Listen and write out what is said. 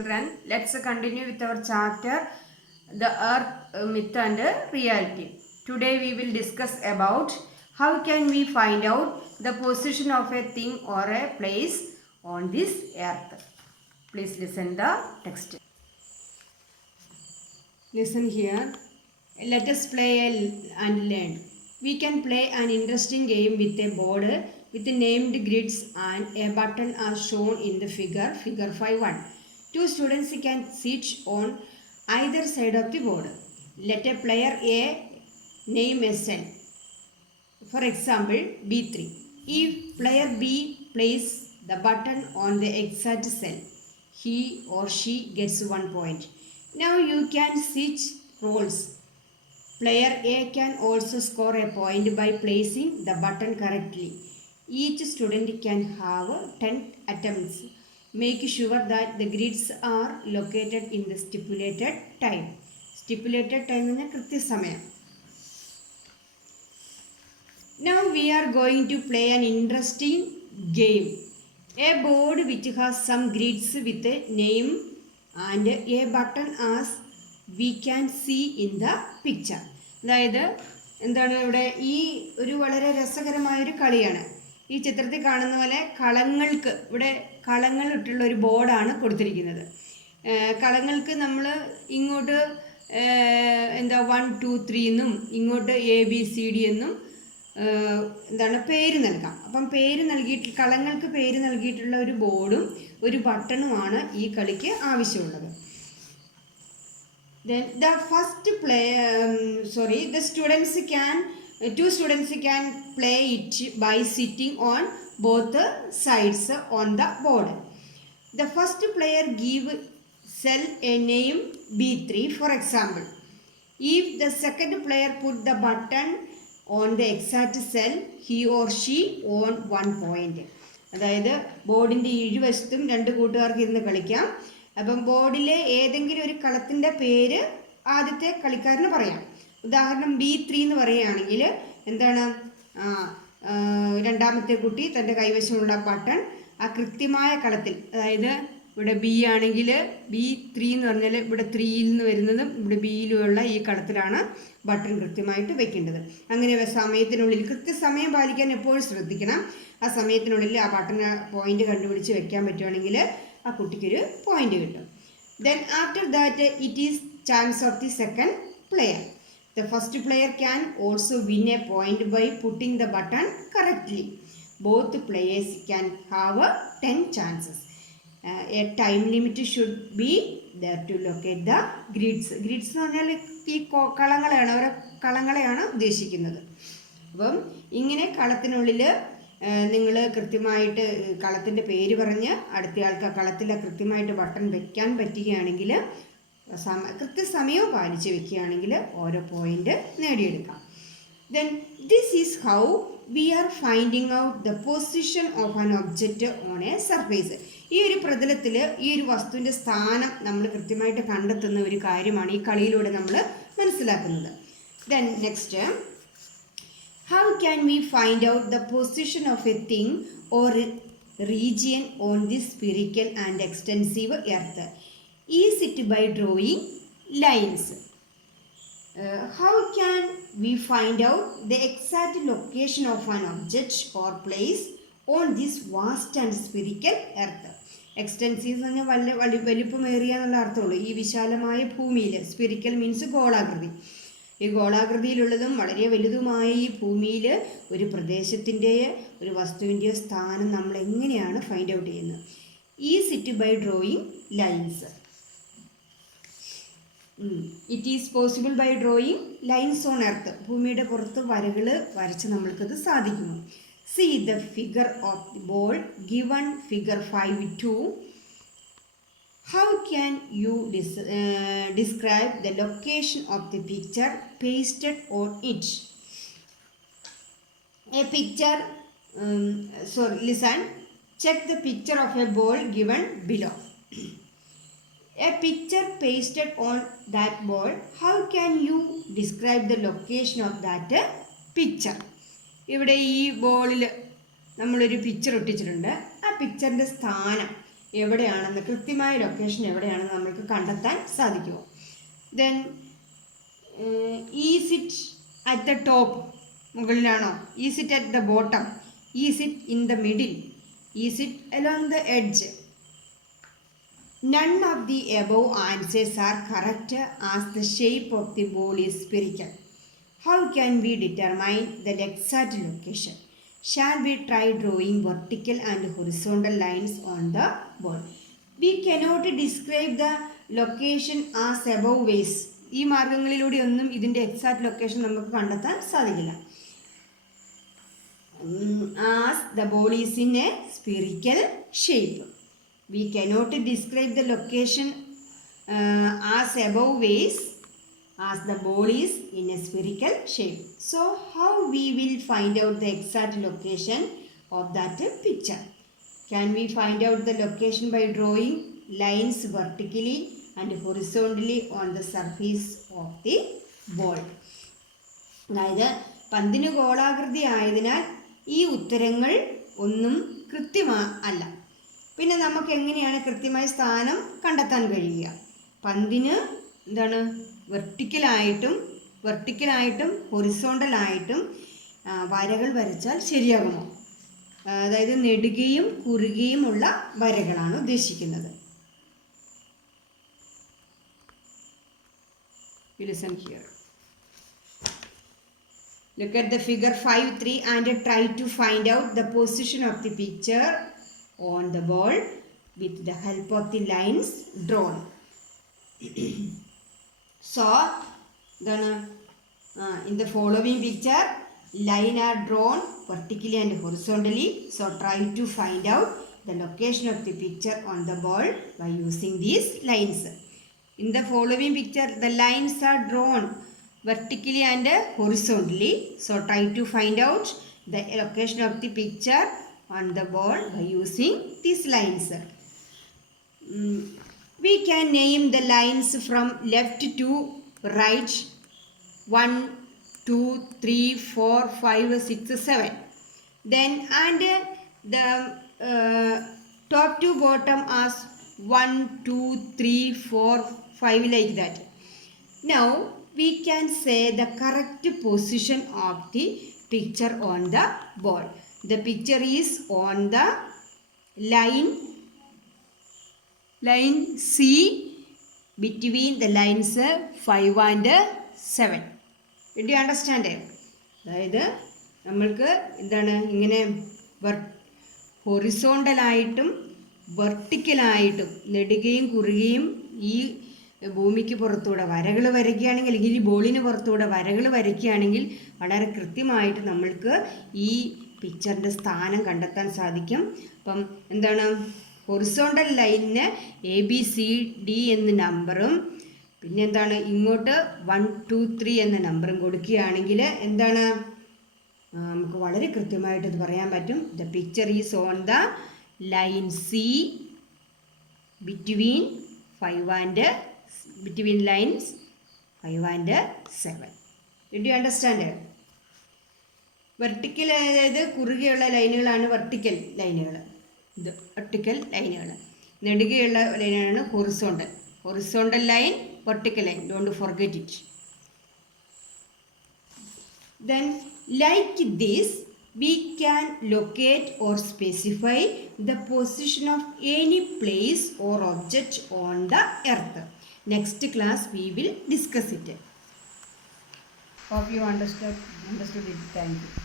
Children, let's continue with our chapter The Earth Myth and Reality. Today we will discuss about how can we find out the position of a thing or a place on this earth. Please listen the text. Listen here. Let us play and learn. We can play an interesting game with a board with named grids and a button as shown in the figure 5.1. Two students can sit on either side of the board. Let a player A name a cell. For example, B3. If player B places the button on the exact cell, he or she gets 1 point. Now you can switch roles. Player A can also score a point by placing the button correctly. Each student can have 10 attempts. Make sure that the grids are located in the stipulated time. Stipulated time is krithya samayam. Now we are going to play an interesting game. A board which has some grids with a name and a button as we can see in the picture. അതായത് എന്താണ് ഇവിടെ ഈ ഒരു വളരെ രസകരമായൊരു കളിയാണ്. ഈ ചിത്രത്തിൽ കാണുന്ന പോലെ കളങ്ങൾക്ക് ഇവിടെ കളങ്ങൾ ഇട്ടുള്ള ഒരു ബോർഡാണ് കൊടുത്തിരിക്കുന്നത്. കളങ്ങൾക്ക് നമ്മൾ ഇങ്ങോട്ട് 1 2 3 എന്നും ഇങ്ങോട്ട് ABCD എന്നും പേര് നൽകാം. അപ്പം പേര് നൽകിയിട്ട് കളങ്ങൾക്ക് പേര് നൽകിയിട്ടുള്ള ഒരു ബോർഡും ഒരു ബട്ടണുമാണ് ഈ കളിക്ക് ആവശ്യമുള്ളത്. Then the first two students can play it by sitting on both sides on the board. The first player give cell a name B3 for example. If the second player put the button on the exact cell, he or she won 1 point. അതായത് ബോർഡിൻ്റെ ഇരുവശത്തും രണ്ട് കൂട്ടുകാർക്ക് ഇരുന്ന് കളിക്കാം. അപ്പം ബോർഡിലെ ഏതെങ്കിലും ഒരു കളത്തിൻ്റെ പേര് ആദ്യത്തെ കളിക്കാരന് പറയാം. ഉദാഹരണം B3 എന്ന് പറയുകയാണെങ്കിൽ രണ്ടാമത്തെ കുട്ടി തൻ്റെ കൈവശമുള്ള ബട്ടൺ ആ കൃത്യമായ കളത്തിൽ, അതായത് ഇവിടെ B ആണെങ്കിൽ B3 എന്ന് പറഞ്ഞാൽ ഇവിടെ 3യിൽ നിന്ന് വരുന്നതും ഇവിടെ ബിയിലുമുള്ള ഈ കളത്തിലാണ് ബട്ടൺ കൃത്യമായിട്ട് വെക്കേണ്ടത്. അങ്ങനെ സമയത്തിനുള്ളിൽ കൃത്യസമയം പാലിക്കാൻ എപ്പോഴും ശ്രദ്ധിക്കണം. ആ സമയത്തിനുള്ളിൽ ആ ബട്ടൺ പോയിന്റ് കണ്ടുപിടിച്ച് വെക്കാൻ പറ്റുവാണെങ്കിൽ ആ കുട്ടിക്കൊരു പോയിന്റ് കിട്ടും. Then after that it is chance of the second player. The first player can also win a point by putting the button correctly. Both players can have 10 chances. A time limit should be there to locate the grids. Grids എന്ന് പറഞ്ഞാൽ ഈ കളങ്ങളെയാണ്, ഓരോ കളങ്ങളെയാണ് ഉദ്ദേശിക്കുന്നത്. അപ്പം ഇങ്ങനെ കളത്തിനുള്ളിൽ നിങ്ങൾ കൃത്യമായിട്ട് കളത്തിൻ്റെ പേര് പറഞ്ഞ് അടുത്തയാൾക്ക് കളത്തിൽ കൃത്യമായിട്ട് ബട്ടൺ വെക്കാൻ പറ്റുകയാണെങ്കിൽ കൃത്യസമയവും പാലിച്ച് വെക്കുകയാണെങ്കിൽ ഓരോ point നേടിയെടുക്കാം. Then this is how we are finding out the position of an object on a surface. ഈ ഒരു പ്രതലത്തിൽ ഈ ഒരു വസ്തുവിൻ്റെ സ്ഥാനം നമ്മൾ കൃത്യമായിട്ട് കണ്ടെത്തുന്ന ഒരു കാര്യമാണ് ഈ കളിയിലൂടെ നമ്മൾ മനസ്സിലാക്കുന്നത്. Then next, how can we find out the position of a thing or region on this spherical and extensive earth? Is it by drawing lines? How can we find out the exact location of an object or place on this vast and spherical earth? Extensive എന്ന് പറഞ്ഞാൽ വലിപ്പമേറിയ എന്നുള്ള അർത്ഥമുള്ളൂ. ഈ വിശാലമായ ഭൂമിയിൽ, spherical means ഗോളാകൃതി. ഈ ഗോളാകൃതിയിലുള്ളതും വളരെ വലുതുമായ ഈ ഭൂമിയിൽ ഒരു പ്രദേശത്തിൻ്റെ ഒരു വസ്തുവിൻ്റെയോ സ്ഥാനം നമ്മൾ എങ്ങനെയാണ് ഫൈൻഡ് ഔട്ട് ചെയ്യുന്നത്? Is it by drawing lines. It is possible by drawing lines on earth. ഭൂമിയുടെ പുറത്ത് വരകൾ വരച്ച് നമ്മൾക്കത് സാധിക്കുന്നു. See the figure of the ball given figure 5.2. How can you describe the location of the picture pasted on it? A picture, listen, check the picture of a ball given below. A picture pasted on that ball, how can you describe the location of that picture? ഇവിടെ ഈ ബോളിൽ നമ്മളൊരു picture ഒട്ടിച്ചിട്ടുണ്ട്. ആ പിക്ചറിൻ്റെ സ്ഥാനം എവിടെയാണെന്ന്, കൃത്യമായ location എവിടെയാണെന്ന് നമുക്ക് കണ്ടെത്താൻ സാധിക്കുമോ? Then is it at the top, മുകളിലാണോ? Is it at the bottom? Is it in the middle? Is it along the edge? None of the above answers are correct as the shape of the ball is spherical. How can we determine the exact location? Shall we try drawing vertical and horizontal lines on the ball? We cannot describe the location as above ways. ഈ മാർഗങ്ങളിലൂടെ ഒന്നും ഇതിൻ്റെ exact location നമുക്ക് കണ്ടെത്താൻ സാധിക്കില്ല. As the ball is in a spherical shape. We cannot describe the location as above ways as the ball is in a spherical shape. So how we will find out the exact location of that picture? Can we find out the location by drawing lines vertically and horizontally on the surface of the ball? അതായത് പന്തിന് ഗോളാകൃതി ആയതിനാൽ ഈ ഉത്തരങ്ങൾ ഒന്നും അല്ല. പിന്നെ നമുക്ക് എങ്ങനെയാണ് കൃത്യമായ സ്ഥാനം കണ്ടെത്താൻ കഴിയുക? പന്തിന് എന്താണ് വെർട്ടിക്കലായിട്ടും ഹൊറിസോണ്ടലായിട്ടും വരകൾ വരച്ചാൽ ശരിയാകുമോ? അതായത് നെടുകയും കുറുകയുമുള്ള വരകളാണ് ഉദ്ദേശിക്കുന്നത്. Listen here. Look at the figure 5.3 and try to find out the position of the picture on the ball with the help of the lines drawn. So then in the following picture line are drawn vertically and horizontally. So try to find out the location of the picture on the ball by using these lines. In the following picture the lines are drawn vertically and horizontally. So try to find out the location of the picture on the ball by using these lines. We can name the lines from left to right 1, 2, 3, 4, 5, 6, 7. Then and the top to bottom as 1, 2, 3, 4, 5 like that. Now we can say the correct position of the picture on the ball. The picture is on the line C between the lines 5 and 7. Did you understand it? അതായത് നമ്മൾക്ക് എന്താണ് ഇങ്ങനെ ഹൊറിസോണ്ടലായിട്ടും വെർട്ടിക്കലായിട്ടും നെടുകയും കുറുകയും ഈ ഭൂമിക്ക് പുറത്തൂടെ വരകൾ വരയ്ക്കുകയാണെങ്കിൽ, അല്ലെങ്കിൽ ഈ ബോളിന് പുറത്തൂടെ വരകൾ വരയ്ക്കുകയാണെങ്കിൽ വളരെ കൃത്യമായിട്ട് നമ്മൾക്ക് ഈ പിക്ചറിൻ്റെ സ്ഥാനം കണ്ടെത്താൻ സാധിക്കും. അപ്പം എന്താണ്, ഹൊറിസോണ്ടൽ ലൈനിന് ABCD എന്ന നമ്പറും പിന്നെ എന്താണ് ഇങ്ങോട്ട് 1, 2, 3 എന്ന നമ്പറും കൊടുക്കുകയാണെങ്കിൽ എന്താണ് നമുക്ക് വളരെ കൃത്യമായിട്ട് ഇത് പറയാൻ പറ്റും. The picture is on the line C between lines 5 and 7. Did you understand it? Vertical അതായത് കുറുകെയുള്ള ലൈനുകളാണ് വെർട്ടിക്കൽ ലൈനുകൾ. ഇത് വെർട്ടിക്കൽ ലൈനുകൾ. നെടുകയുള്ള ലൈനാണ് horizontal line, vertical line. Don't forget it. Then like this we can locate or specify the position of any place or object on the earth. Next class we will discuss it. Hope you understood it. Thank you.